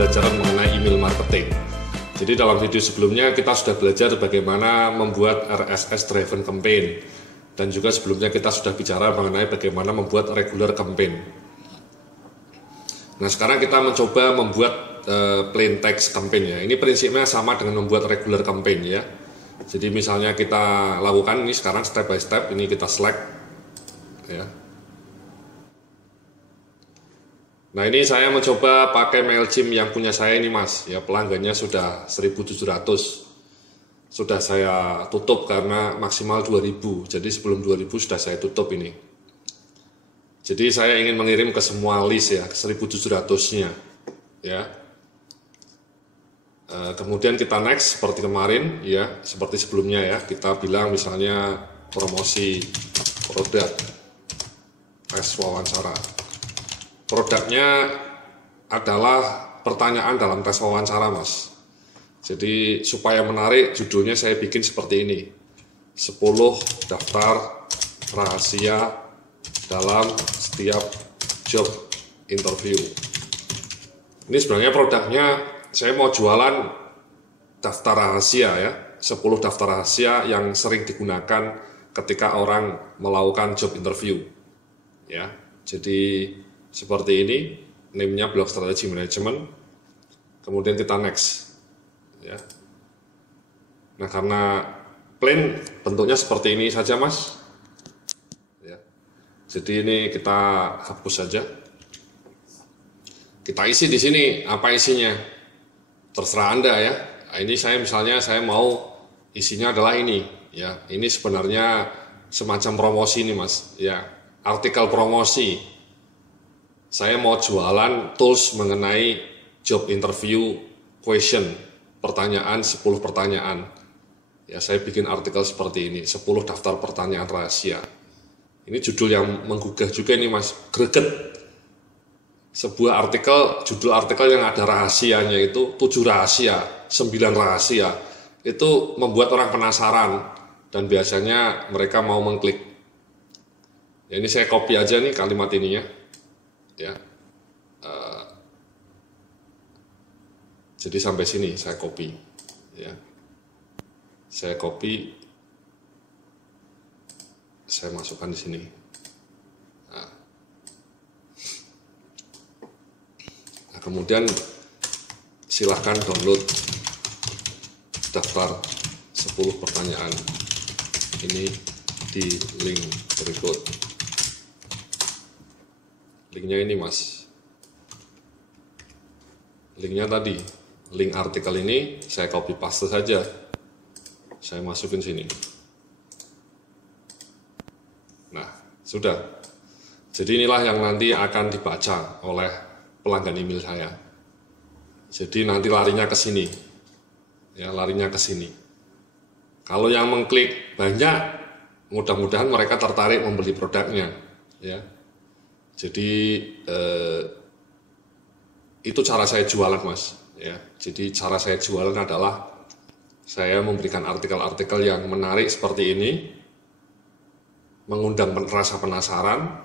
pembelajaran mengenai email marketing. Jadi dalam video sebelumnya kita sudah belajar bagaimana membuat RSS driven campaign, dan juga sebelumnya kita sudah bicara mengenai bagaimana membuat regular campaign. Nah, sekarang kita mencoba membuat plain text campaign ya. Ini prinsipnya sama dengan membuat regular campaign ya. Jadi misalnya kita lakukan ini sekarang step by step, ini kita select ya. Nah, ini saya mencoba pakai MailChimp yang punya saya ini Mas, ya pelanggannya sudah 1.700. Sudah saya tutup karena maksimal 2.000, jadi sebelum 2.000 sudah saya tutup ini. Jadi saya ingin mengirim ke semua list ya, ke 1.700-nya ya. Kemudian kita next seperti kemarin ya, seperti sebelumnya ya, kita bilang misalnya promosi produk, tes wawancara. Produknya adalah pertanyaan dalam tes wawancara Mas. Jadi supaya menarik judulnya saya bikin seperti ini, 10 daftar rahasia dalam setiap job interview. Ini sebenarnya produknya saya mau jualan daftar rahasia ya, 10 daftar rahasia yang sering digunakan ketika orang melakukan job interview ya. Jadi seperti ini, name-nya Blog Strategy Management. Kemudian kita next ya. Nah, karena plain bentuknya seperti ini saja Mas ya. Jadi ini kita hapus saja. Kita isi di sini apa isinya, terserah Anda ya. Nah, ini saya misalnya saya mau isinya adalah ini ya. Ini sebenarnya semacam promosi ini Mas ya, artikel promosi. Saya mau jualan tools mengenai job interview question, pertanyaan 10 pertanyaan. Ya, saya bikin artikel seperti ini, 10 daftar pertanyaan rahasia. Ini judul yang menggugah juga ini Mas, greget. Sebuah artikel, judul artikel yang ada rahasianya itu 7 rahasia, 9 rahasia. Itu membuat orang penasaran dan biasanya mereka mau mengklik. Ya, ini saya copy aja nih kalimat ininya. Ya, jadi sampai sini saya copy, ya, saya copy, saya masukkan di sini. Nah, kemudian silahkan download daftar 10 pertanyaan ini di link berikut. Linknya ini Mas, linknya tadi, link artikel ini saya copy paste saja, saya masukin sini. Nah, sudah. Jadi inilah yang nanti akan dibaca oleh pelanggan email saya. Jadi nanti larinya ke sini, ya larinya ke sini. Kalau yang mengklik banyak, mudah-mudahan mereka tertarik membeli produknya, ya. Jadi itu cara saya jualan Mas ya. Jadi cara saya jualan adalah saya memberikan artikel-artikel yang menarik seperti ini, mengundang rasa penasaran.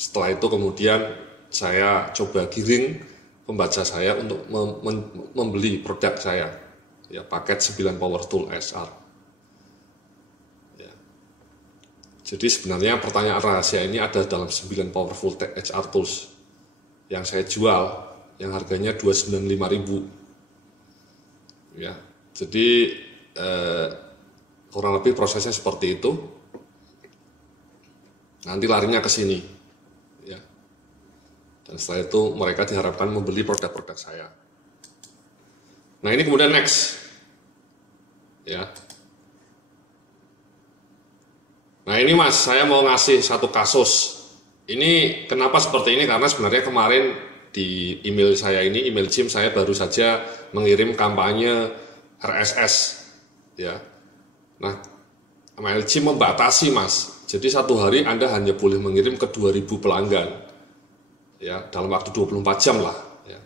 Setelah itu kemudian saya coba giring pembaca saya untuk membeli produk saya ya, paket 9 Power Tool SR. Jadi sebenarnya pertanyaan rahasia ini ada dalam 9 Powerful HR Tools yang saya jual, yang harganya 295.000. Ya, jadi kurang lebih prosesnya seperti itu. Nanti larinya ke sini, ya. Dan setelah itu mereka diharapkan membeli produk-produk saya. Nah, ini kemudian next, ya. Nah, ini Mas, saya mau ngasih satu kasus. Ini kenapa seperti ini? Karena sebenarnya kemarin di email saya ini, email Jim, saya baru saja mengirim kampanye RSS. Ya. Nah, email Jim membatasi Mas. Jadi satu hari Anda hanya boleh mengirim ke 2.000 pelanggan. Ya, dalam waktu 24 jam lah. Ya.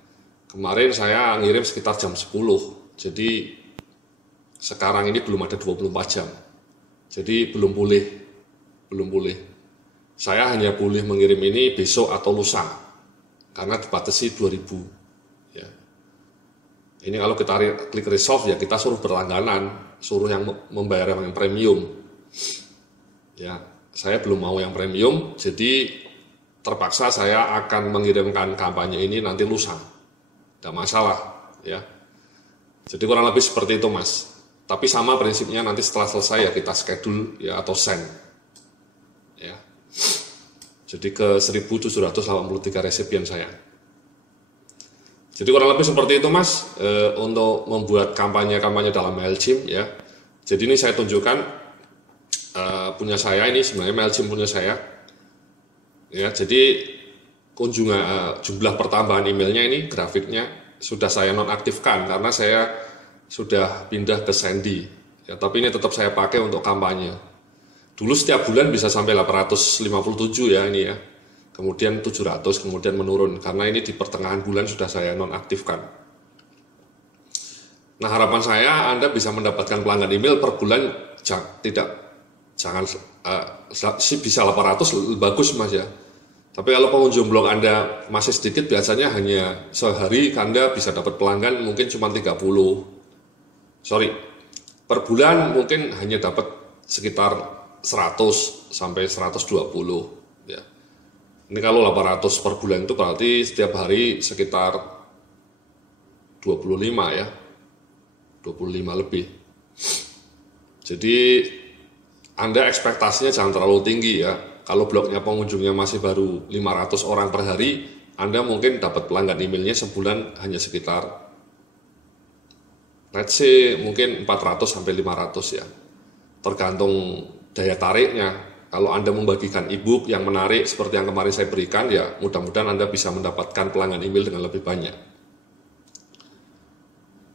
Kemarin saya ngirim sekitar jam 10. Jadi sekarang ini belum ada 24 jam. Jadi belum boleh. Saya hanya boleh mengirim ini besok atau lusa, karena dibatasi 2.000 Ini kalau kita klik resolve ya kita suruh berlangganan, suruh yang membayar yang premium. Ya, saya belum mau yang premium, jadi terpaksa saya akan mengirimkan kampanye ini nanti lusa. Tidak masalah, ya. Jadi kurang lebih seperti itu, Mas. Tapi sama prinsipnya nanti setelah selesai ya kita schedule ya atau send. Ya. Jadi ke 1783 resipien saya. Jadi kurang lebih seperti itu, Mas, untuk membuat kampanye-kampanye dalam MailChimp ya. Jadi ini saya tunjukkan punya saya, ini sebenarnya MailChimp punya saya. Ya, jadi jumlah pertambahan emailnya ini grafiknya sudah saya nonaktifkan karena saya sudah pindah ke Sandy. Ya, tapi ini tetap saya pakai untuk kampanye. Dulu setiap bulan bisa sampai 857 ya ini ya. Kemudian 700, kemudian menurun karena ini di pertengahan bulan sudah saya nonaktifkan. Nah, harapan saya Anda bisa mendapatkan pelanggan email per bulan bisa 800 bagus, Mas ya. Tapi kalau pengunjung blog Anda masih sedikit, biasanya hanya sehari Anda bisa dapat pelanggan mungkin cuma 30. Per bulan mungkin hanya dapat sekitar 100 sampai 120 ya. Ini kalau 800 per bulan itu berarti setiap hari sekitar 25 ya. 25 lebih. Jadi Anda ekspektasinya jangan terlalu tinggi ya. Kalau blognya pengunjungnya masih baru 500 orang per hari, Anda mungkin dapat pelanggan emailnya sebulan hanya sekitar let's say mungkin 400 sampai 500 ya. Tergantung daya tariknya. Kalau Anda membagikan e-book yang menarik seperti yang kemarin saya berikan, ya mudah-mudahan Anda bisa mendapatkan pelanggan email dengan lebih banyak.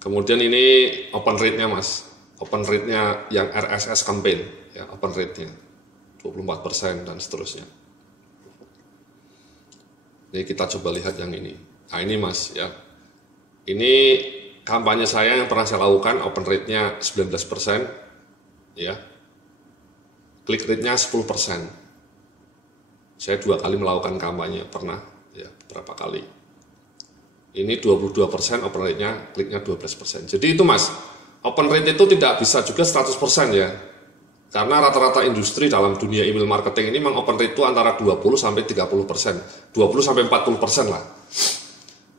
Kemudian ini open rate-nya, Mas. Open rate-nya yang RSS campaign, ya open rate-nya 24% dan seterusnya. Ini kita coba lihat yang ini. Nah ini, Mas, ya. Ini kampanye saya yang pernah saya lakukan, open rate-nya 19%, ya. Klik rate-nya 10%. Saya 2 kali melakukan kampanye, pernah ya, berapa kali. Ini 22% open rate-nya, kliknya 12%. Jadi itu, Mas, open rate itu tidak bisa juga 100% ya. Karena rata-rata industri dalam dunia email marketing ini memang open rate itu antara 20 sampai 30%, 20 sampai 40% lah.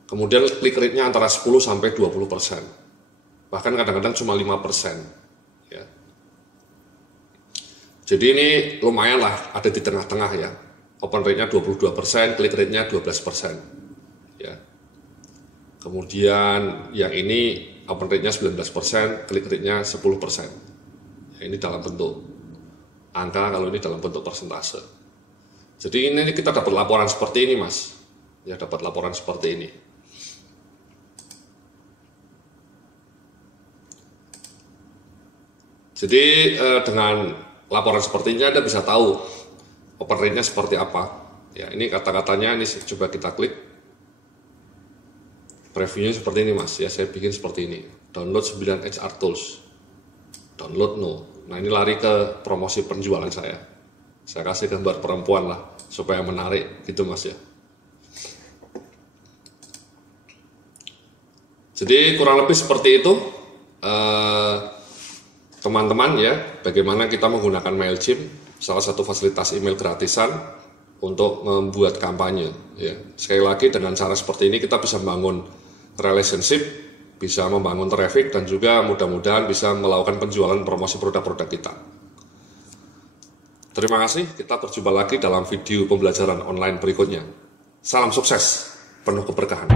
Kemudian klik rate-nya antara 10 sampai 20%. Bahkan kadang-kadang cuma 5%. Ya. Jadi ini lumayan lah, ada di tengah-tengah ya. Open rate-nya 22%, klik rate-nya 12%. Ya. Kemudian yang ini open rate-nya 19%, klik rate-nya 10%. Ya, ini dalam bentuk angka, kalau ini dalam bentuk persentase. Jadi ini kita dapat laporan seperti ini, Mas. Ya, dapat laporan seperti ini. Jadi dengan laporan seperti ini Anda bisa tahu open rate-nya seperti apa. Ya, ini kata-katanya, ini coba kita klik. Previewnya seperti ini, Mas. Ya, saya bikin seperti ini. Download 9 HR tools. Download no. Nah, ini lari ke promosi penjualan saya. Saya kasih gambar perempuan lah supaya menarik gitu, Mas ya. Jadi kurang lebih seperti itu. Teman-teman ya, bagaimana kita menggunakan MailChimp, salah satu fasilitas email gratisan untuk membuat kampanye. Ya. Sekali lagi dengan cara seperti ini kita bisa membangun relationship, bisa membangun traffic, dan juga mudah-mudahan bisa melakukan penjualan promosi produk-produk kita. Terima kasih, kita berjumpa lagi dalam video pembelajaran online berikutnya. Salam sukses, penuh keberkahan.